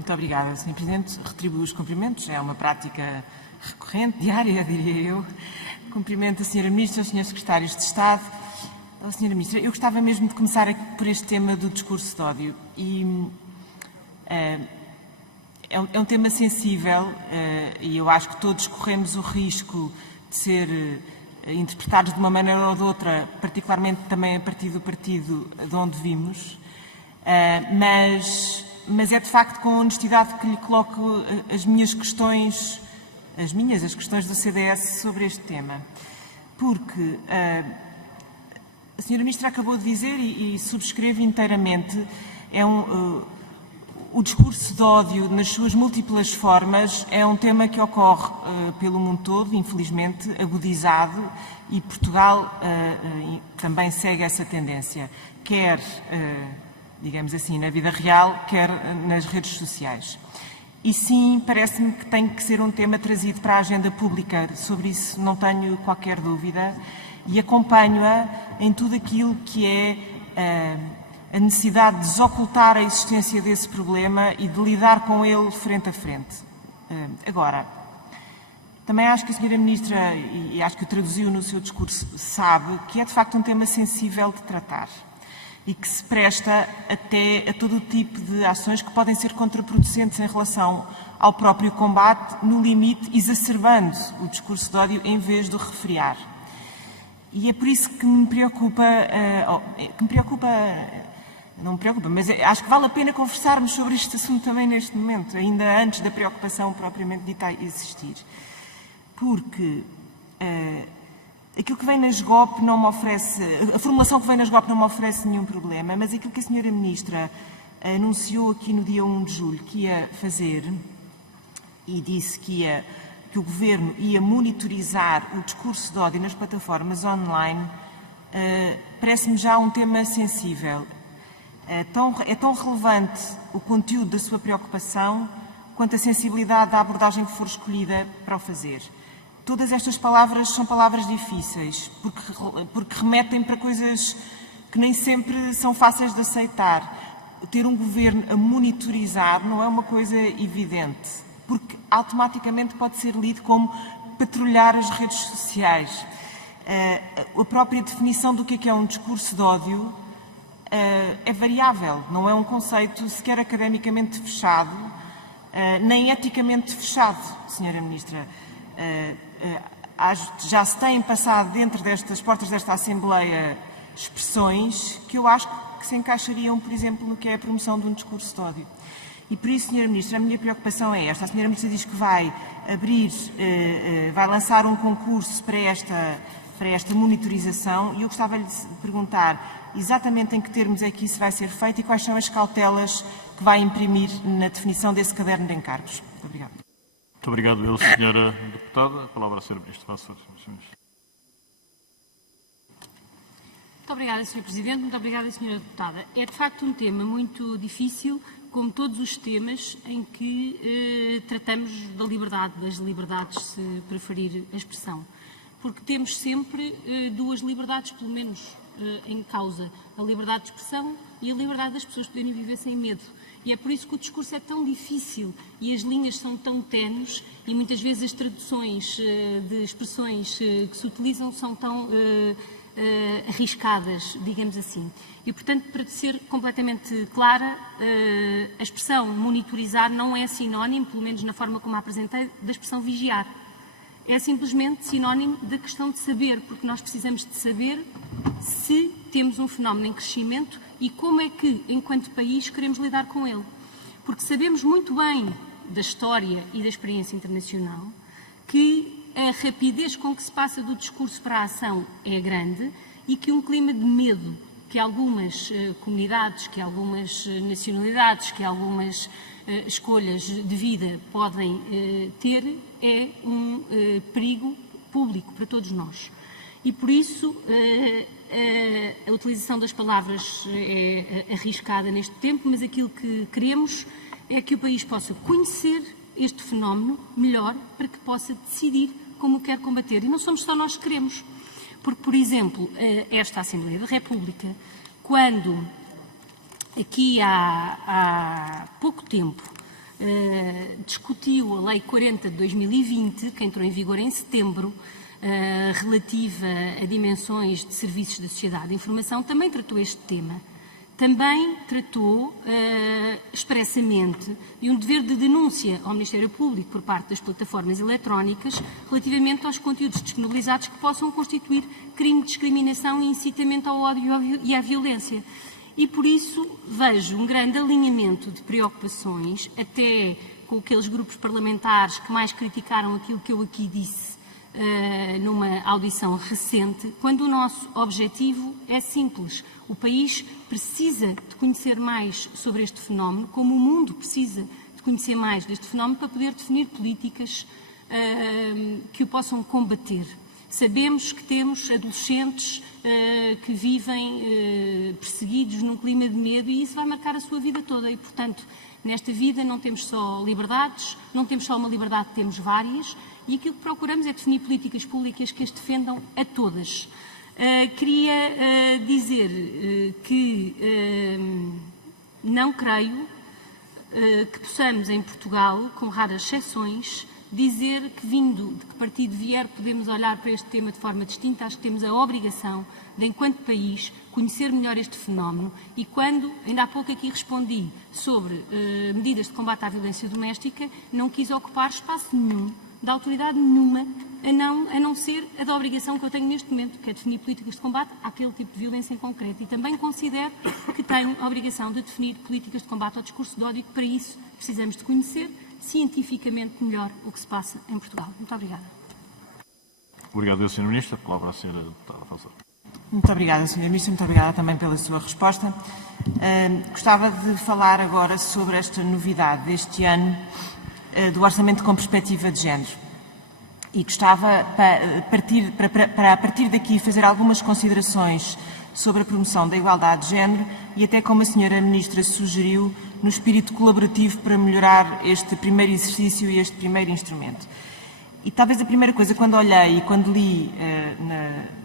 Muito obrigada, Sr. Presidente. Retribuo os cumprimentos, é uma prática recorrente, diária, diria eu. Cumprimento a Sra. Ministra, aos Srs. Secretários de Estado. Sra. Ministra, eu gostava mesmo de começar aqui por este tema do discurso de ódio. É um tema sensível e eu acho que todos corremos o risco de ser interpretados de uma maneira ou de outra, particularmente também a partir do partido de onde vimos, mas é de facto com honestidade que lhe coloco as questões do CDS sobre este tema. Porque a Sra. Ministra acabou de dizer, e subscrevo inteiramente, o discurso de ódio nas suas múltiplas formas é um tema que ocorre pelo mundo todo, infelizmente, agudizado, e Portugal também segue essa tendência, quer, digamos assim, na vida real, quer nas redes sociais. E sim, parece-me que tem que ser um tema trazido para a agenda pública, sobre isso não tenho qualquer dúvida, e acompanho-a em tudo aquilo que é a necessidade de desocultar a existência desse problema e de lidar com ele frente a frente. Agora, também acho que a Sra. Ministra, e acho que o traduziu no seu discurso, sabe que é de facto um tema sensível de tratar e que se presta até a todo o tipo de ações que podem ser contraproducentes em relação ao próprio combate, no limite exacerbando o discurso de ódio em vez de o refriar. E é por isso que me preocupa, não me preocupa, mas acho que vale a pena conversarmos sobre este assunto também neste momento, ainda antes da preocupação propriamente dita existir. Porque aquilo que vem na SGOP não me oferece, a formulação que vem na SGOP não me oferece nenhum problema, mas aquilo que a Sra. Ministra anunciou aqui no dia 1 de julho que ia fazer e disse que o Governo ia monitorizar o discurso de ódio nas plataformas online, parece-me já um tema sensível. É tão relevante o conteúdo da sua preocupação quanto a sensibilidade da abordagem que for escolhida para o fazer. Todas estas palavras são palavras difíceis, porque remetem para coisas que nem sempre são fáceis de aceitar. Ter um governo a monitorizar não é uma coisa evidente, porque automaticamente pode ser lido como patrulhar as redes sociais. A própria definição do que é um discurso de ódio é variável, não é um conceito sequer academicamente fechado, nem eticamente fechado, Sra. Ministra. Já se têm passado dentro destas portas desta Assembleia expressões que eu acho que se encaixariam, por exemplo, no que é a promoção de um discurso de ódio. E por isso, Sra. Ministra, a minha preocupação é esta. A Sra. Ministra diz que vai lançar um concurso para esta monitorização e eu gostava-lhe de perguntar exatamente em que termos é que isso vai ser feito e quais são as cautelas que vai imprimir na definição desse caderno de encargos. Muito obrigada. Muito obrigado, Sra. Deputada. A palavra à Sra. Ministra. Muito obrigada, Sr. Presidente. Muito obrigada, Sra. Deputada. É, de facto, um tema muito difícil, como todos os temas em que tratamos da liberdade, das liberdades, se preferir a expressão. Porque temos sempre duas liberdades, pelo menos, em causa. A liberdade de expressão e a liberdade das pessoas poderem viver sem medo. E é por isso que o discurso é tão difícil e as linhas são tão tenues e muitas vezes as traduções de expressões que se utilizam são tão arriscadas, digamos assim. E, portanto, para ser completamente clara, a expressão monitorizar não é sinónimo, pelo menos na forma como a apresentei, da expressão vigiar. É simplesmente sinónimo da questão de saber, porque nós precisamos de saber se temos um fenómeno em crescimento e como é que, enquanto país, queremos lidar com ele. Porque sabemos muito bem da história e da experiência internacional que a rapidez com que se passa do discurso para a ação é grande e que um clima de medo que algumas comunidades, que algumas nacionalidades, que algumas escolhas de vida podem ter é um perigo público para todos nós. E por isso a utilização das palavras é arriscada neste tempo, mas aquilo que queremos é que o país possa conhecer este fenómeno melhor para que possa decidir como o quer combater. E não somos só nós que queremos. Porque, por exemplo, esta Assembleia da República, quando aqui há pouco tempo discutiu a Lei 40 de 2020, que entrou em vigor em setembro, relativa a dimensões de serviços da sociedade de informação, também tratou este tema. Também tratou expressamente de um dever de denúncia ao Ministério Público por parte das plataformas eletrónicas relativamente aos conteúdos disponibilizados que possam constituir crime de discriminação e incitamento ao ódio e à violência. E por isso vejo um grande alinhamento de preocupações, até com aqueles grupos parlamentares que mais criticaram aquilo que eu aqui disse numa audição recente, quando o nosso objetivo é simples. O país precisa de conhecer mais sobre este fenómeno, como o mundo precisa de conhecer mais deste fenómeno para poder definir políticas que o possam combater. Sabemos que temos adolescentes que vivem perseguidos num clima de medo e isso vai marcar a sua vida toda e, portanto, nesta vida não temos só liberdades, não temos só uma liberdade, temos várias e aquilo que procuramos é definir políticas públicas que as defendam a todas. Queria dizer que não creio que possamos em Portugal, com raras exceções, dizer que vindo de que partido vier podemos olhar para este tema de forma distinta. Acho que temos a obrigação de, enquanto país, conhecer melhor este fenómeno e quando, ainda há pouco aqui respondi sobre medidas de combate à violência doméstica, não quis ocupar espaço nenhum, de autoridade nenhuma, a não ser a da obrigação que eu tenho neste momento, que é definir políticas de combate àquele tipo de violência em concreto. E também considero que tenho a obrigação de definir políticas de combate ao discurso de ódio e que para isso precisamos de conhecer cientificamente melhor o que se passa em Portugal. Muito obrigada. Obrigado, Sr. Ministro. A palavra à Sra. Deputada Afonso. Muito obrigada, Sr. Ministro. Muito obrigada também pela sua resposta. Gostava de falar agora sobre esta novidade deste ano do Orçamento com Perspectiva de Género. E gostava, para a partir daqui, fazer algumas considerações sobre a promoção da igualdade de género e até como a Sra. Ministra sugeriu, no espírito colaborativo para melhorar este primeiro exercício e este primeiro instrumento. E talvez a primeira coisa, quando olhei e quando li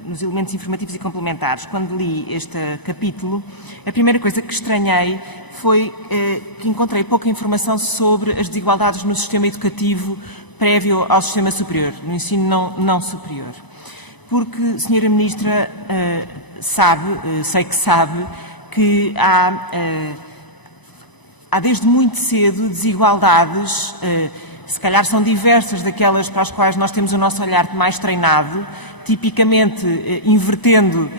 nos elementos informativos e complementares, quando li este capítulo, a primeira coisa que estranhei foi que encontrei pouca informação sobre as desigualdades no sistema educativo prévio ao sistema superior, no ensino não superior. Porque, Sra. Ministra, sei que sabe, que há desde muito cedo desigualdades, se calhar são diversas daquelas para as quais nós temos o nosso olhar mais treinado, tipicamente invertendo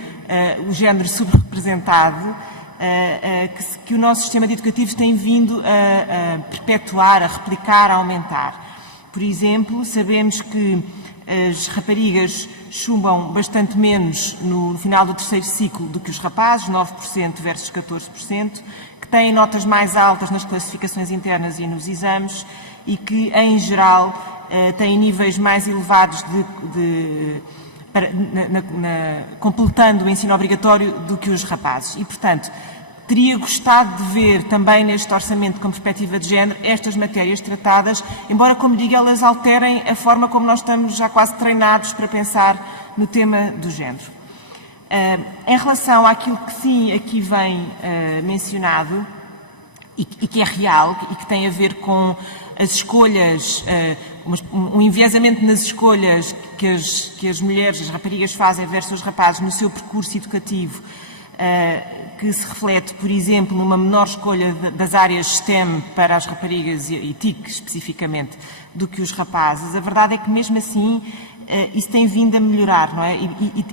o género subrepresentado, que o nosso sistema educativo tem vindo a perpetuar, a replicar, a aumentar. Por exemplo, sabemos que as raparigas chumbam bastante menos no final do terceiro ciclo do que os rapazes, 9% versus 14%, que têm notas mais altas nas classificações internas e nos exames e que, em geral, têm níveis mais elevados completando o ensino obrigatório do que os rapazes. E, portanto, teria gostado de ver também neste orçamento com perspectiva de género estas matérias tratadas, embora, como digo, elas alterem a forma como nós estamos já quase treinados para pensar no tema do género. Em relação àquilo que sim aqui vem mencionado e que é real e que tem a ver com as escolhas, um enviesamento nas escolhas que as mulheres, as raparigas fazem versus os rapazes no seu percurso educativo, que se reflete, por exemplo, numa menor escolha das áreas STEM para as raparigas e TIC, especificamente, do que os rapazes. A verdade é que, mesmo assim, isso tem vindo a melhorar, não é?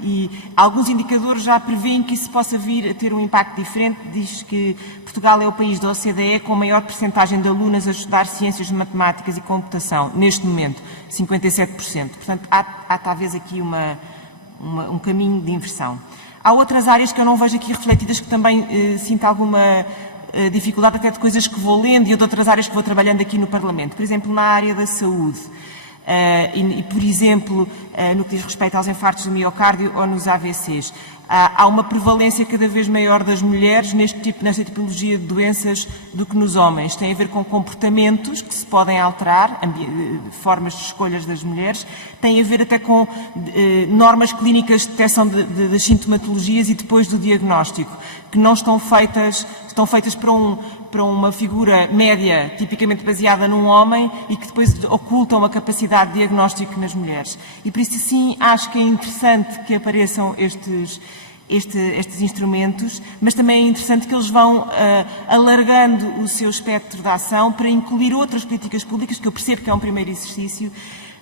E alguns indicadores já prevêem que isso possa vir a ter um impacto diferente. Diz que Portugal é o país da OCDE com a maior percentagem de alunas a estudar ciências matemáticas e computação, neste momento, 57%. Portanto, há talvez aqui um caminho de inversão. Há outras áreas que eu não vejo aqui refletidas que também sinto alguma dificuldade até de coisas que vou lendo e de outras áreas que vou trabalhando aqui no Parlamento. Por exemplo, na área da saúde. Por exemplo, no que diz respeito aos infartos do miocárdio ou nos AVCs. Há uma prevalência cada vez maior das mulheres nesta tipologia de doenças do que nos homens. Tem a ver com comportamentos que se podem alterar, formas de escolhas das mulheres. Tem a ver até com normas clínicas de detecção das sintomatologias e depois do diagnóstico, que não estão feitas para para uma figura média, tipicamente baseada num homem, e que depois ocultam a capacidade de diagnóstico nas mulheres. E por isso, sim, acho que é interessante que apareçam estes instrumentos, mas também é interessante que eles vão alargando o seu espectro de ação para incluir outras políticas públicas, que eu percebo que é um primeiro exercício,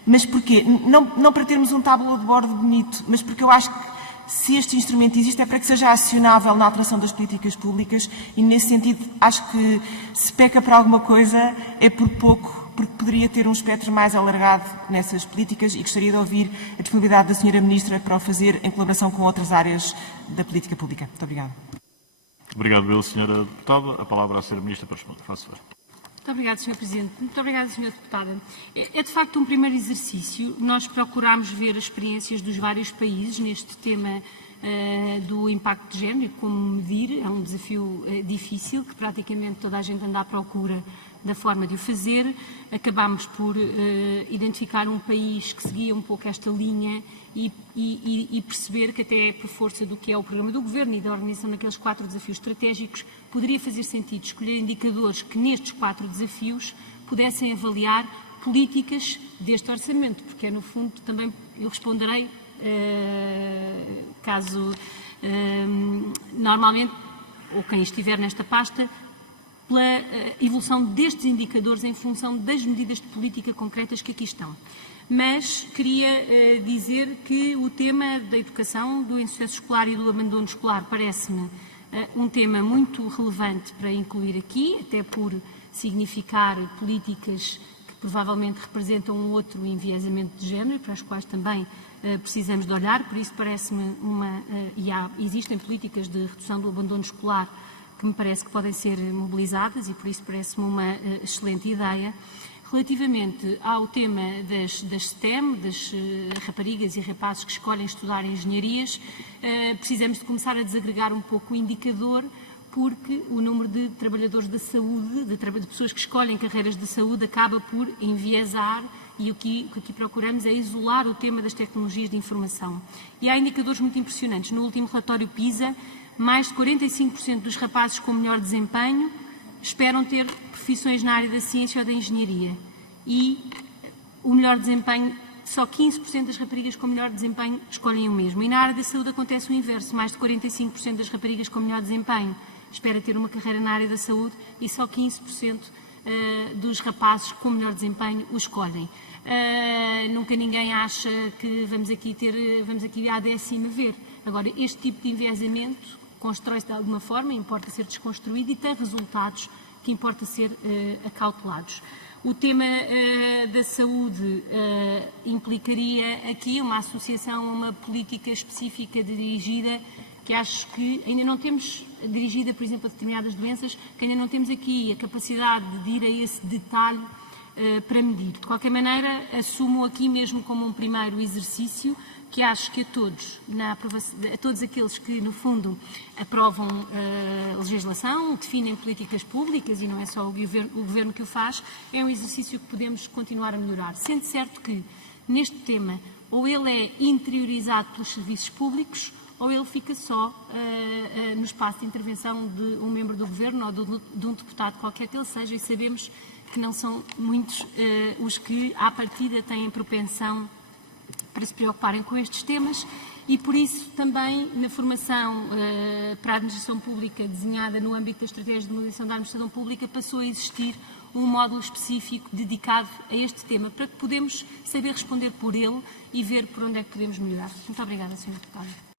mas porquê? Não para termos um tábulo de bordo bonito, mas porque eu acho que se este instrumento existe é para que seja acionável na alteração das políticas públicas e, nesse sentido, acho que se peca para alguma coisa é por pouco, porque poderia ter um espectro mais alargado nessas políticas e gostaria de ouvir a disponibilidade da Sra. Ministra para o fazer em colaboração com outras áreas da política pública. Muito obrigada. Obrigado, Sra. Deputada. A palavra à Sra. Ministra para responder. Faça favor. Muito obrigada, Sr. Presidente. Muito obrigada, Sra. Deputada. É de facto um primeiro exercício. Nós procurámos ver as experiências dos vários países neste tema do impacto de género e como medir. É um desafio difícil, que praticamente toda a gente anda à procura da forma de o fazer. Acabámos por identificar um país que seguia um pouco esta linha e perceber que até por força do que é o programa do Governo e da organização daqueles 4 desafios estratégicos, poderia fazer sentido escolher indicadores que nestes 4 desafios pudessem avaliar políticas deste orçamento, porque é no fundo também eu responderei caso normalmente, ou quem estiver nesta pasta, pela evolução destes indicadores em função das medidas de política concretas que aqui estão. Mas queria dizer que o tema da educação, do insucesso escolar e do abandono escolar parece-me um tema muito relevante para incluir aqui, até por significar políticas que provavelmente representam um outro enviesamento de género, para as quais também precisamos de olhar, por isso parece-me existem políticas de redução do abandono escolar que me parece que podem ser mobilizadas e por isso parece-me uma excelente ideia. Relativamente ao tema das STEM, das raparigas e rapazes que escolhem estudar engenharias, precisamos de começar a desagregar um pouco o indicador, porque o número de trabalhadores da saúde, de pessoas que escolhem carreiras de saúde, acaba por enviesar e o que aqui procuramos é isolar o tema das tecnologias de informação. E há indicadores muito impressionantes. No último relatório PISA, mais de 45% dos rapazes com melhor desempenho esperam ter profissões na área da ciência ou da engenharia. E o melhor desempenho, só 15% das raparigas com melhor desempenho escolhem o mesmo. E na área da saúde acontece o inverso. Mais de 45% das raparigas com melhor desempenho espera ter uma carreira na área da saúde e só 15% dos rapazes com melhor desempenho o escolhem. Nunca ninguém acha que vamos aqui à décima ver. Agora, este tipo de enviesamento constrói-se de alguma forma, importa ser desconstruído e tem resultados que importa ser acautelados. O tema da saúde implicaria aqui uma associação a uma política específica dirigida, que acho que ainda não temos, dirigida, por exemplo, a determinadas doenças, que ainda não temos aqui a capacidade de ir a esse detalhe para medir. De qualquer maneira, assumo aqui mesmo como um primeiro exercício, que acho que a todos aqueles que, no fundo, aprovam legislação, definem políticas públicas, e não é só o Governo que o faz, é um exercício que podemos continuar a melhorar. Sendo certo que, neste tema, ou ele é interiorizado pelos serviços públicos, ou ele fica só no espaço de intervenção de um membro do Governo ou de um deputado qualquer que ele seja, e sabemos que não são muitos os que, à partida, têm propensão para se preocuparem com estes temas e, por isso, também na formação para a administração pública desenhada no âmbito da estratégia de modernização da administração pública passou a existir um módulo específico dedicado a este tema, para que podemos saber responder por ele e ver por onde é que podemos melhorar. Muito obrigada, Sra. Deputada.